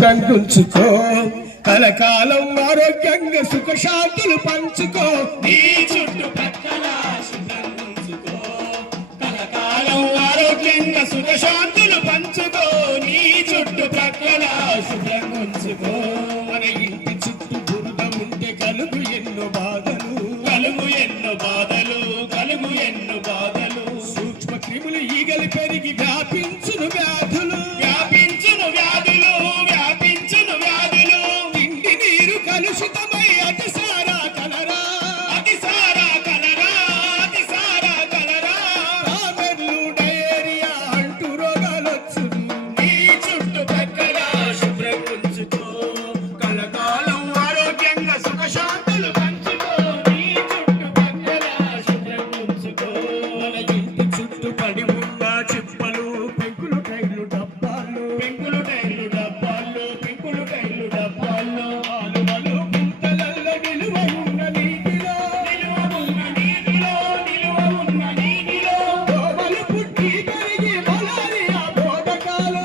ఉంచుకో కలకాలం ఆరోగ్యంగా సుఖశాంతులు పంచుకో నీ చుట్టుపక్కల శుభ్రం ఉంచుకో కలకాలం ఆరోగ్యంగా సుఖశాంతులు పంచుకో నీ చుట్టుపక్కల శుభ్రం ఉంచుకో మన ఇంటి చుట్టూ బురద ఉంటే కలుగు ఎన్నో బాధలు సూక్ష్మ క్రిములు ఈగలు పెరిగి వ్యాపించును వ్యాధులు తిండి నీరు కలుషితమై అతిసారా కలరా రామెర్లు డయేరియా అంటూ రోగాలొచ్చును నీ చుట్టుపక్కల శుభ్రం ఉంచుకో కలకాలం ఆరోగ్యంగా సుఖశాంతులు పంచుకో నీ చుట్టుపక్కల శుభ్రం ఉంచుకో మన ఇంటి చుట్టూ పడి ఉన్న చిప్పలు పెంకులు టైర్లు డబ్బాలు ఆలువలు గుంటలల్లో నిలువ ఉన్న నీటిలో దోమలు పుట్టి పెరిగి మలేరియా బోధకాలు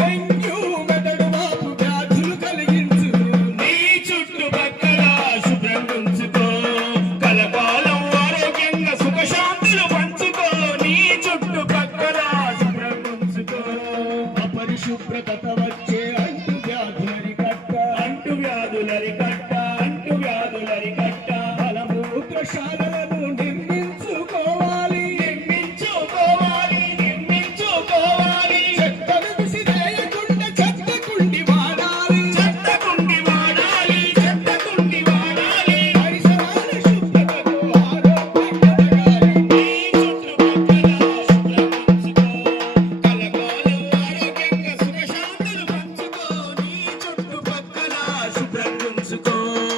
డెంగ్యూ మెదడు వాపు వ్యాధులు కలిగించును నీ చుట్టుపక్కల శుభ్రం ఉంచుకో కలకాలం ఆరోగ్యంగా సుఖశాంతులు పంచుకో నీ చుట్టుపక్కల శుభ్రం ఉంచుకో అపరిశుభ్రత వచ్చే అంటు వ్యాధులరి కట్ట మలమూత్రశాలలను నిర్మించుకోవాలి చెత్తను విసిరేయకుండా చెత్త కుండి వాడాలి పరిసరాల శుభ్రతకు ఆరోగ్యం ఎదగాలి నీ చుట్టుపక్కల శుభ్రం ఉంచుకో కలకాలం ఆరోగ్యంగా సుఖశాంతులు పంచుకో నీ చుట్టుపక్కల శుభ్రం ఉంచుకో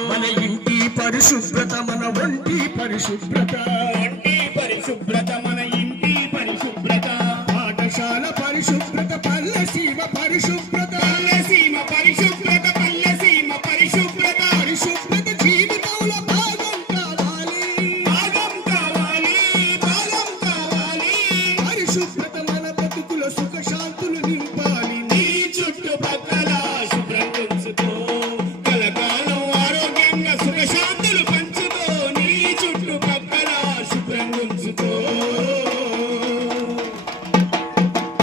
మన ఇంటి పరిశుభ్రత మన ఒంటి పరిశుభ్రత